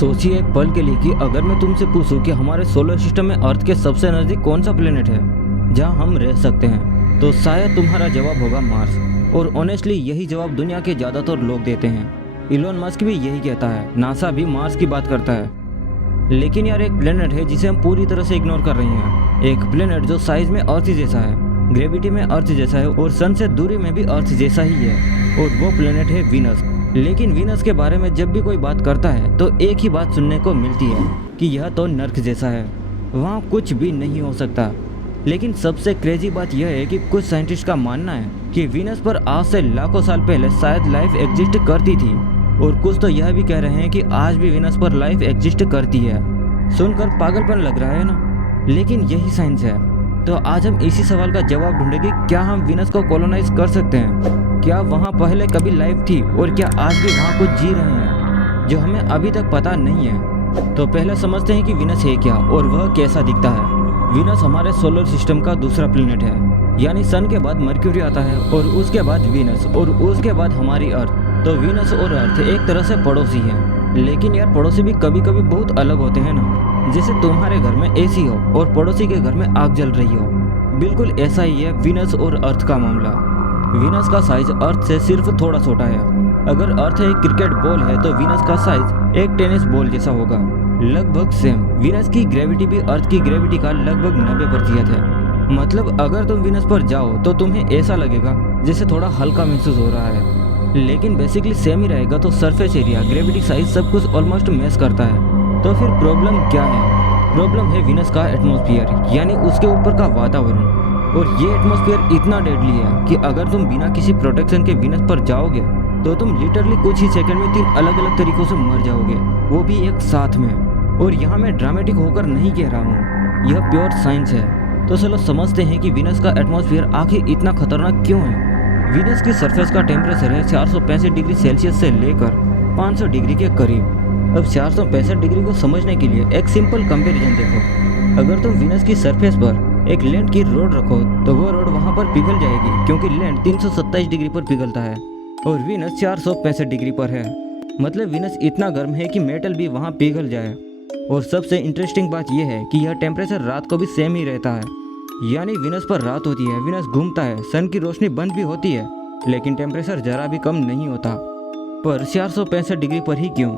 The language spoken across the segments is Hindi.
सोचिए एक पल के लिए कि अगर मैं तुमसे पूछूं कि हमारे सोलर सिस्टम में अर्थ के सबसे नज़दीक कौन सा प्लेनेट है जहां हम रह सकते हैं, तो शायद तुम्हारा जवाब होगा मार्स। और ऑनेस्टली यही जवाब दुनिया के ज़्यादातर लोग देते हैं। इलोन मस्क भी यही कहता है, नासा भी मार्स की बात करता है। लेकिन यार एक प्लेनेट है जिसे हम पूरी तरह से इग्नोर कर रहे हैं। एक प्लेनेट जो साइज में अर्थ जैसा है, ग्रेविटी में अर्थ जैसा है और सन से दूरी में भी अर्थ जैसा ही है, और वो प्लेनेट है वीनस। लेकिन वीनस के बारे में जब भी कोई बात करता है तो एक ही बात सुनने को मिलती है कि यह तो नर्क जैसा है, वहाँ कुछ भी नहीं हो सकता। लेकिन सबसे क्रेजी बात यह है कि कुछ साइंटिस्ट का मानना है कि वीनस पर आज से लाखों साल पहले शायद लाइफ एग्जिस्ट करती थी, और कुछ तो यह भी कह रहे हैं कि आज भी वीनस पर लाइफ एग्जिस्ट करती है। सुनकर पागलपन लग रहा है ना, लेकिन यही साइंस है। तो आज हम इसी सवाल का जवाब ढूंढेंगे, क्या हम वीनस को कॉलोनाइज कर सकते हैं? क्या वहाँ पहले कभी लाइफ थी और क्या आज भी वहाँ कुछ जी रहे हैं जो हमें अभी तक पता नहीं है? तो पहले समझते हैं कि वीनस है क्या और वह कैसा दिखता है। वीनस हमारे सोलर सिस्टम का दूसरा प्लेनेट है, यानी सन के बाद मर्क्यूरी आता है और उसके बाद वीनस और उसके बाद हमारी अर्थ। तो वीनस और अर्थ एक तरह से पड़ोसी हैं, लेकिन यार पड़ोसी भी कभी कभी बहुत अलग होते हैं ना। जैसे तुम्हारे घर में एसी हो और पड़ोसी के घर में आग जल रही हो, बिल्कुल ऐसा ही है वीनस और अर्थ का मामला। वीनस का साइज अर्थ से सिर्फ थोड़ा छोटा है। अगर अर्थ एक क्रिकेट बॉल है तो वीनस का साइज एक टेनिस बॉल जैसा होगा, लगभग सेम। वीनस की ग्रेविटी भी अर्थ की ग्रेविटी का लगभग 90% है। मतलब अगर तुम वीनस पर जाओ तो तुम्हें ऐसा लगेगा जैसे थोड़ा हल्का महसूस हो रहा है, लेकिन बेसिकली सेम ही रहेगा। तो सरफेस एरिया, ग्रेविटी, साइज सब कुछ ऑलमोस्ट मैच करता है। तो फिर प्रॉब्लम क्या है? प्रॉब्लम है वीनस का एटमॉस्फेयर, यानी उसके ऊपर का वातावरण। और ये एटमॉस्फेयर इतना डेडली है कि अगर तुम बिना किसी प्रोटेक्शन के वीनस पर जाओगे तो तुम लिटरली कुछ ही सेकंड में 3 अलग अलग तरीकों से मर जाओगे, वो भी एक साथ में। और यहाँ मैं ड्रामेटिक होकर नहीं कह रहा हूँ, यह प्योर साइंस है। तो चलो समझते हैं कि वीनस का एटमॉस्फेयर आखिर इतना खतरनाक क्यों है। वीनस की सरफेस का टेम्परेचर है 465 डिग्री सेल्सियस से लेकर 500 डिग्री के करीब। अब 465 डिग्री को समझने के लिए एक सिंपल कंपेरिजन देखो। अगर तुम वीनस की सरफेस पर एक लैंड की रोड रखो तो वो रोड वहाँ पर पिघल जाएगी, क्योंकि लैंड 327 डिग्री पर पिघलता है और वीनस 465 डिग्री पर है। मतलब वीनस इतना गर्म है कि मेटल भी वहाँ पिघल जाए। और सबसे इंटरेस्टिंग बात यह है कि यह टेम्परेचर रात को भी सेम ही रहता है, यानी वीनस पर रात होती है, वीनस घूमता है, सन की रोशनी बंद भी होती है, लेकिन टेम्परेचर जरा भी कम नहीं होता। पर 465 डिग्री पर ही क्यों?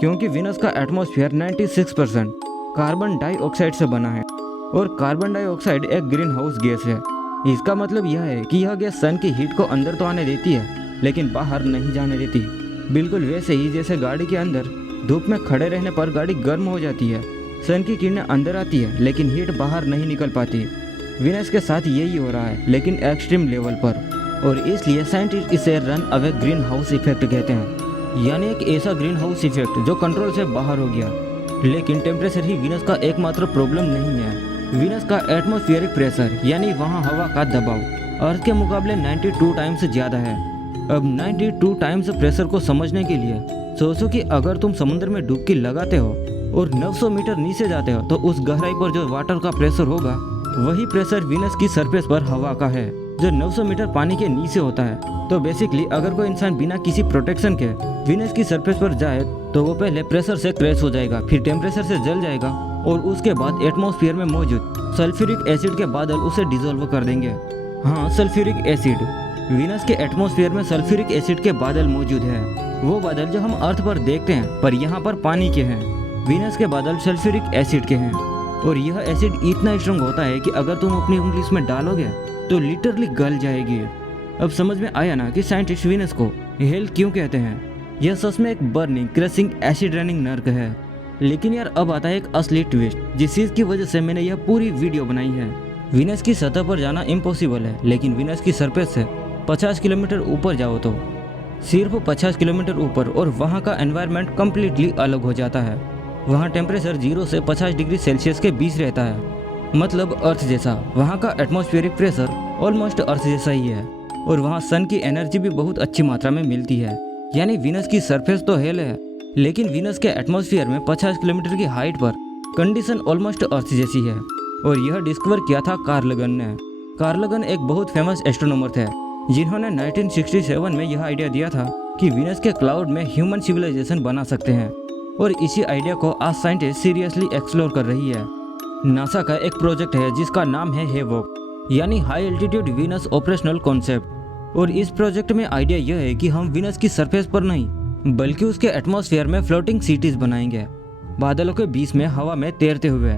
क्योंकि वीनस का एटमॉस्फेयर 96% कार्बन डाइऑक्साइड से बना है, और कार्बन डाइऑक्साइड एक ग्रीन हाउस गैस है। इसका मतलब यह है कि यह गैस सन की हीट को अंदर तो आने देती है, लेकिन बाहर नहीं जाने देती। बिल्कुल वैसे ही जैसे गाड़ी के अंदर धूप में खड़े रहने पर गाड़ी गर्म हो जाती है, सन की किरणें अंदर आती है लेकिन हीट बाहर नहीं निकल पाती। वीनस के साथ यही हो रहा है, लेकिन एक्सट्रीम लेवल पर। और इसलिए साइंटिस्ट इसे run away green house effect कहते हैं, यानी एक ऐसा ग्रीन हाउस इफेक्ट जो कंट्रोल से बाहर हो गया। लेकिन टेम्परेचर ही वीनस का एकमात्र प्रॉब्लम नहीं है। वीनस का एटमॉस्फेरिक प्रेशर, यानी वहाँ हवा का दबाव, अर्थ के मुकाबले 92 टाइम्स ज़्यादा है। अब 92 टाइम्स प्रेशर को समझने के लिए सोचो कि अगर तुम समुद्र में डुबकी लगाते हो और 900 मीटर नीचे जाते हो तो उस गहराई पर जो वाटर का प्रेशर होगा, वही प्रेशर वीनस की सरफेस पर हवा का है जो 900 मीटर पानी के नीचे होता है। तो बेसिकली अगर कोई इंसान बिना किसी प्रोटेक्शन के वीनस की सरफेस पर जाए तो वो पहले प्रेशर से क्रैश हो जाएगा, फिर टेम्परेचर से जल जाएगा, और उसके बाद एटमॉस्फेयर में मौजूद सल्फ्यूरिक एसिड के बादल उसे डिसॉल्व कर देंगे। हाँ, सल्फ्यूरिक एसिड। वीनस के एटमॉस्फेयर में सल्फ्यूरिक एसिड के बादल मौजूद है, वो बादल जो हम अर्थ पर देखते हैं पर यहाँ पर पानी के हैं। वीनस के बादल सल्फ्यूरिक एसिड के हैं, और यह एसिड इतना स्ट्रॉन्ग होता है कि अगर तुम अपनी उंगली इसमें डालोगे तो लिटरली गल जाएगी। अब समझ में आया ना कि साइंटिस्ट वीनस को हेल क्यों कहते हैं। यह सच में एक बर्निंग, क्रशिंग, एसिड रनिंग नर्क है। लेकिन यार अब आता है एक असली ट्विस्ट, जिस चीज़ की वजह से मैंने यह पूरी वीडियो बनाई है। वीनस की सतह पर जाना इम्पॉसिबल है, लेकिन वीनस की सरफेस से 50 किलोमीटर ऊपर जाओ तो सिर्फ 50 किलोमीटर ऊपर, और वहाँ का एनवायरनमेंट कम्प्लीटली अलग हो जाता है। वहाँ टेम्परेचर 0 से 50 डिग्री सेल्सियस के बीच रहता है, मतलब अर्थ जैसा। वहाँ का एटमॉस्फेरिक प्रेशर ऑलमोस्ट अर्थ जैसा ही है, और वहाँ सन की एनर्जी भी बहुत अच्छी मात्रा में मिलती है। यानी वीनस की सरफेस तो हेल है, लेकिन वीनस के एटमॉस्फेयर में 50 किलोमीटर की हाइट पर कंडीशन ऑलमोस्ट अर्थ जैसी है। और यह डिस्कवर किया था कार्ल लगन ने। कार्ल लगन एक बहुत फेमस एस्ट्रोनॉमर थे, जिन्होंने 1967 में यह आइडिया दिया था कि वीनस के क्लाउड में ह्यूमन सिविलाइजेशन बना सकते हैं। और इसी आइडिया को आज साइंटिस्ट सीरियसली एक्सप्लोर कर रही है। नासा का एक प्रोजेक्ट है जिसका नाम है हेवॉक, यानी high altitude Venus operational concept. और इस प्रोजेक्ट में आइडिया यह है कि हम वीनस की सरफेस पर नहीं बल्कि उसके एटमॉस्फेयर में फ्लोटिंग सिटीज बनाएंगे, बादलों के बीच में हवा में तैरते हुए।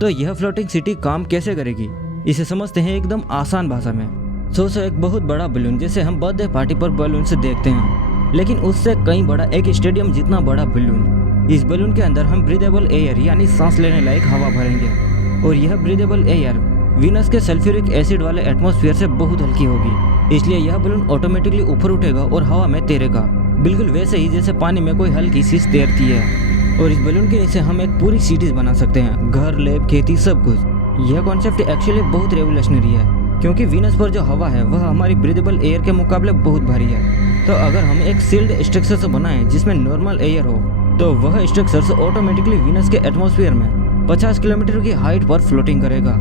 तो यह फ्लोटिंग सिटी काम कैसे करेगी, इसे समझते हैं एकदम आसान भाषा में। सोचो एक बहुत बड़ा बलून, जैसे हम बर्थडे पार्टी पर बलून से देखते हैं, लेकिन उससे कहीं बड़ा एक स्टेडियम जितना बड़ा बलून। इस बलून के अंदर हम ब्रीदेबल एयर यानी सांस लेने लायक हवा भरेंगे, और यह ब्रीदेबल एयर वीनस के सल्फ्यूरिक एसिड वाले एटमॉस्फेयर से बहुत हल्की होगी, इसलिए यह बलून ऑटोमेटिकली ऊपर उठेगा और हवा में तैरेगा, बिल्कुल वैसे ही जैसे पानी में कोई हल्की सी तैरती है। और इस बलून के नीचे हम एक पूरी सिटीज बना सकते हैं, घर, लैब, खेती, सब कुछ। यह कॉन्सेप्ट एक्चुअली बहुत रेवोल्यूशनरी है, क्योंकि वीनस पर जो हवा है वह हमारी ब्रीदेबल एयर के मुकाबले बहुत भारी है। तो अगर हम एक सील्ड स्ट्रक्चर बनाएं जिसमें नॉर्मल एयर हो, तो वह स्ट्रक्चर ऑटोमेटिकली वीनस के एटमॉस्फेयर में 50 किलोमीटर की हाइट पर फ्लोटिंग करेगा।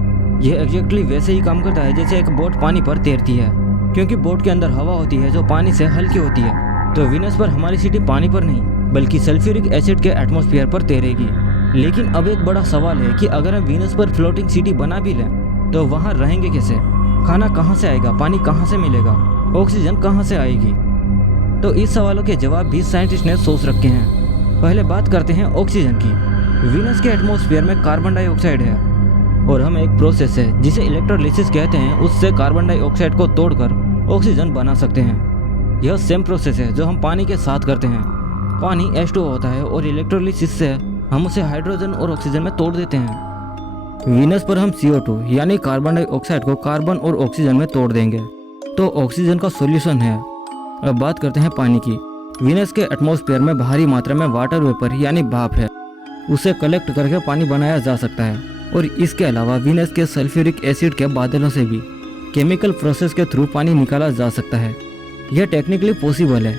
यह एग्जैक्टली वैसे ही काम करता है जैसे एक बोट पानी पर तैरती है, क्योंकि बोट के अंदर हवा होती है जो पानी से हल्की होती है। तो वीनस पर हमारी सिटी पानी पर नहीं बल्कि सल्फ्यूरिक एसिड के एटमॉस्फेयर पर तैरेगी। लेकिन अब एक बड़ा सवाल है कि अगर हम वीनस पर फ्लोटिंग सिटी बना भी लें तो वहाँ रहेंगे कैसे, खाना कहाँ से आएगा, पानी कहाँ से मिलेगा, ऑक्सीजन कहाँ से आएगी। तो इस सवालों के जवाब भी साइंटिस्ट ने सोच रखे हैं। पहले बात करते हैं ऑक्सीजन की। वीनस के एटमॉस्फेयर में कार्बन डाइऑक्साइड है, और हम एक प्रोसेस है जिसे इलेक्ट्रोलिसिस कहते हैं, उससे कार्बन डाइऑक्साइड को तोड़कर ऑक्सीजन बना सकते हैं। यह सेम प्रोसेस है जो हम पानी के साथ करते हैं। पानी H2O होता है और इलेक्ट्रोलिसिस से हम उसे हाइड्रोजन और ऑक्सीजन में तोड़ देते हैं। वीनस पर हम CO2 यानी कार्बन डाइऑक्साइड को कार्बन और ऑक्सीजन में तोड़ देंगे, तो ऑक्सीजन का सॉल्यूशन है। अब बात करते हैं पानी की। वीनस के एटमॉस्फेयर में भारी मात्रा में वाटर वेपर यानी भाप है, उसे कलेक्ट करके पानी बनाया जा सकता है। और इसके अलावा वीनस के सल्फ्यूरिक एसिड के बादलों से भी केमिकल प्रोसेस के थ्रू पानी निकाला जा सकता है। यह टेक्निकली पॉसिबल है।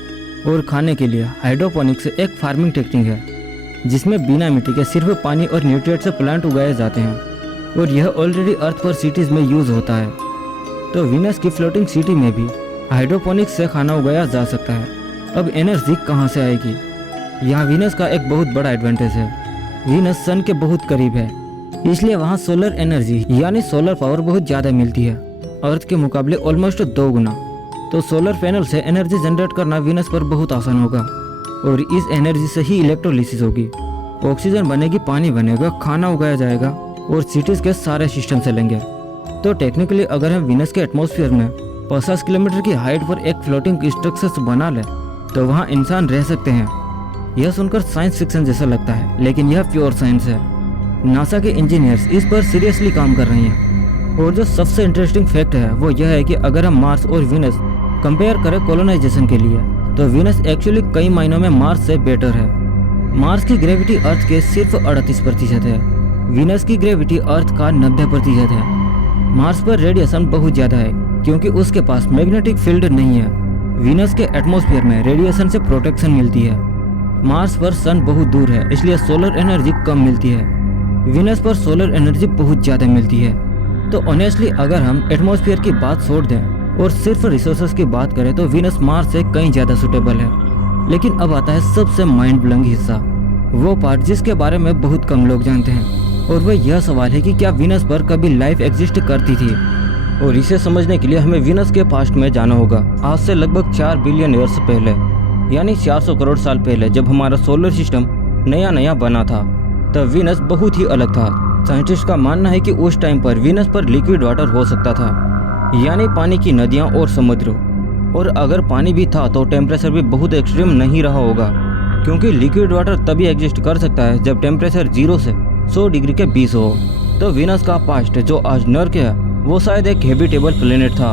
और खाने के लिए हाइड्रोपोनिक्स एक फार्मिंग टेक्निक है जिसमें बिना मिट्टी के सिर्फ पानी और न्यूट्रिएंट से प्लांट उगाए जाते हैं, और यह ऑलरेडी अर्थ पर सिटीज में यूज होता है। तो वीनस की फ्लोटिंग सिटी में भी हाइड्रोपोनिक्स से खाना उगाया जा सकता है। अब एनर्जी कहाँ से आएगी? यहाँ वीनस का एक बहुत बड़ा एडवांटेज है। वीनस सन के बहुत करीब है, इसलिए वहाँ सोलर एनर्जी यानी सोलर पावर बहुत ज़्यादा मिलती है, अर्थ के मुकाबले ऑलमोस्ट 2 गुना। तो सोलर पैनल से एनर्जी जनरेट करना वीनस पर बहुत आसान होगा, और इस एनर्जी से ही इलेक्ट्रोलिसिस होगी, ऑक्सीजन बनेगी, पानी बनेगा, खाना उगाया जाएगा, और सिटीज के सारे सिस्टम चलेंगे। तो टेक्निकली अगर हम वीनस के एटमॉस्फेयर में 50 किलोमीटर की हाइट पर एक फ्लोटिंग स्ट्रक्चर बना लें तो वहाँ इंसान रह सकते हैं। यह सुनकर साइंस फिक्शन जैसा लगता है, लेकिन यह प्योर साइंस है। नासा के इंजीनियर्स इस पर सीरियसली काम कर रहे हैं। और जो सबसे इंटरेस्टिंग फैक्ट है वो यह है कि अगर हम मार्स और वीनस कंपेयर करें कॉलोनाइजेशन के लिए, तो वीनस एक्चुअली कई मायनों में मार्स से बेटर है। मार्स की ग्रेविटी अर्थ के सिर्फ 38% है, वीनस की ग्रेविटी अर्थ का 90% है। मार्स पर रेडिएशन बहुत ज़्यादा है क्योंकि उसके पास मैग्नेटिक फील्ड नहीं है। वीनस के एटमॉस्फेयर में रेडिएशन से प्रोटेक्शन मिलती है। मार्स पर सन बहुत दूर है, इसलिए सोलर एनर्जी कम मिलती है। वीनस पर सोलर एनर्जी बहुत ज़्यादा मिलती है। तो ऑनेस्टली अगर हम एटमॉस्फेयर की बात छोड़ दें और सिर्फ रिसोर्सेज की बात करें तो वीनस मार्स से कहीं ज़्यादा सुटेबल है। लेकिन अब आता है सबसे माइंड ब्लोइंग हिस्सा, वो पार्ट जिसके बारे में बहुत कम लोग जानते हैं, और वह यह सवाल है कि क्या वीनस पर कभी लाइफ एग्जिस्ट करती थी। और इसे समझने के लिए हमें वीनस के पास्ट में जाना होगा, आज से लगभग 4 बिलियन ईयर्स पहले, यानी 400 करोड़ साल पहले, जब हमारा सोलर सिस्टम नया बना था। तब वीनस बहुत ही अलग था। साइंटिस्ट का मानना है कि उस टाइम पर वीनस पर लिक्विड वाटर हो सकता था, यानी पानी की नदियाँ और समुद्र। और अगर पानी भी था तो टेम्परेचर भी बहुत एक्सट्रीम नहीं रहा होगा, क्योंकि लिक्विड वाटर तभी एग्जिस्ट कर सकता है जब टेम्परेचर 0 से 100 डिग्री के बीच हो। तो वीनस का पास्ट जो आज नर्क है वो शायद एक हैबिटेबल प्लेनेट था।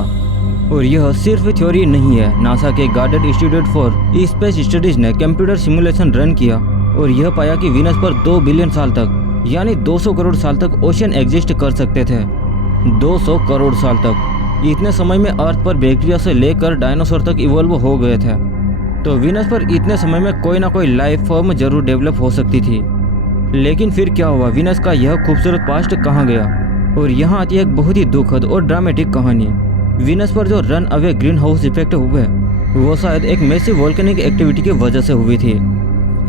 और यह सिर्फ थ्योरी नहीं है। नासा के guarded institute for space studies ने कंप्यूटर सिमुलेशन रन किया और यह पाया कि वीनस पर 2 बिलियन साल तक यानी 200 करोड़ साल तक ओशन एग्जिस्ट कर सकते थे। 200 करोड़ साल तक। इतने समय में अर्थ पर बैक्टीरिया से लेकर डायनासोर तक इवॉल्व हो गए थे। तो वीनस पर इतने समय में कोई ना कोई लाइफ फॉर्म जरूर डेवलप हो सकती थी। लेकिन फिर क्या हुआ? वीनस का यह खूबसूरत पास्ट कहाँ गया? और यहाँ आती है एक बहुत ही दुखद और ड्रामेटिक कहानी। वीनस पर जो run away green house effect हुए वो शायद एक मैसिव वोल्केनिक एक्टिविटी की वजह से हुई थी।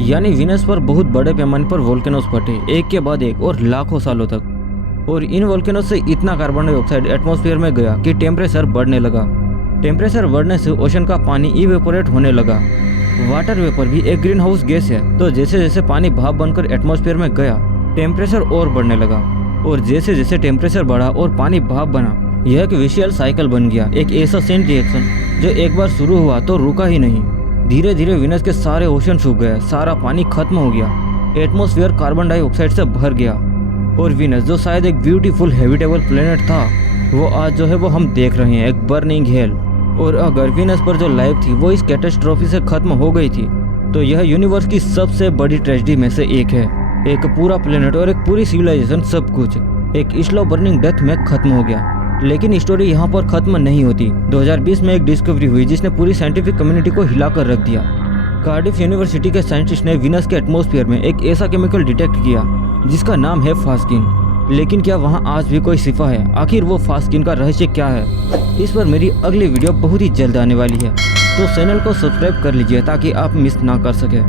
यानी वीनस पर बहुत बड़े पैमाने पर वोल्केनोस फटे, एक के बाद एक और लाखों सालों तक। और इन वोल्केनोस से इतना कार्बन डाइऑक्साइड एटमॉस्फेयर में गया कि टेम्परेचर बढ़ने लगा। टेम्परेचर बढ़ने से ओशन का पानी इवेपोरेट होने लगा। वाटर वेपर भी एक ग्रीन हाउस गैस है, तो जैसे जैसे पानी भाप बनकर एटमॉस्फेयर में गया टेम्परेचर और बढ़ने लगा, और जैसे जैसे टेम्परेचर बढ़ा और पानी भाप बना, यह एक विशियल साइकिल बन गया, एक ऐसा चेन रिएक्शन जो एक बार शुरू हुआ तो रुका ही नहीं। धीरे धीरे वीनस के सारे ओशन सूख गए, सारा पानी खत्म हो गया, एटमॉस्फेयर कार्बन डाइऑक्साइड से भर गया, और वीनस जो शायद एक ब्यूटीफुल हैबिटेबल प्लेनेट था, वो आज जो है वो हम देख रहे हैं, एक बर्निंग हेल। और अगर वीनस पर जो लाइफ थी वो इस कैटास्ट्रोफी से खत्म हो गई थी, तो यह यूनिवर्स की सबसे बड़ी ट्रेजेडी में से एक है। एक पूरा प्लेनेट और एक पूरी सिविलाइजेशन, सब कुछ एक स्लो बर्निंग डेथ में खत्म हो गया। लेकिन स्टोरी यहाँ पर खत्म नहीं होती। 2020 में एक डिस्कवरी हुई जिसने पूरी साइंटिफिक कम्युनिटी को हिलाकर रख दिया। कार्डिफ यूनिवर्सिटी के साइंटिस्ट ने वीनस के एटमॉस्फेयर में एक ऐसा केमिकल डिटेक्ट किया जिसका नाम है फास्किन। लेकिन क्या वहाँ आज भी कोई सिफा है? आखिर वो फास्किन का रहस्य क्या है? इस पर मेरी अगली वीडियो बहुत ही जल्द आने वाली है, तो चैनल को सब्सक्राइब कर लीजिए ताकि आप मिस ना कर सके।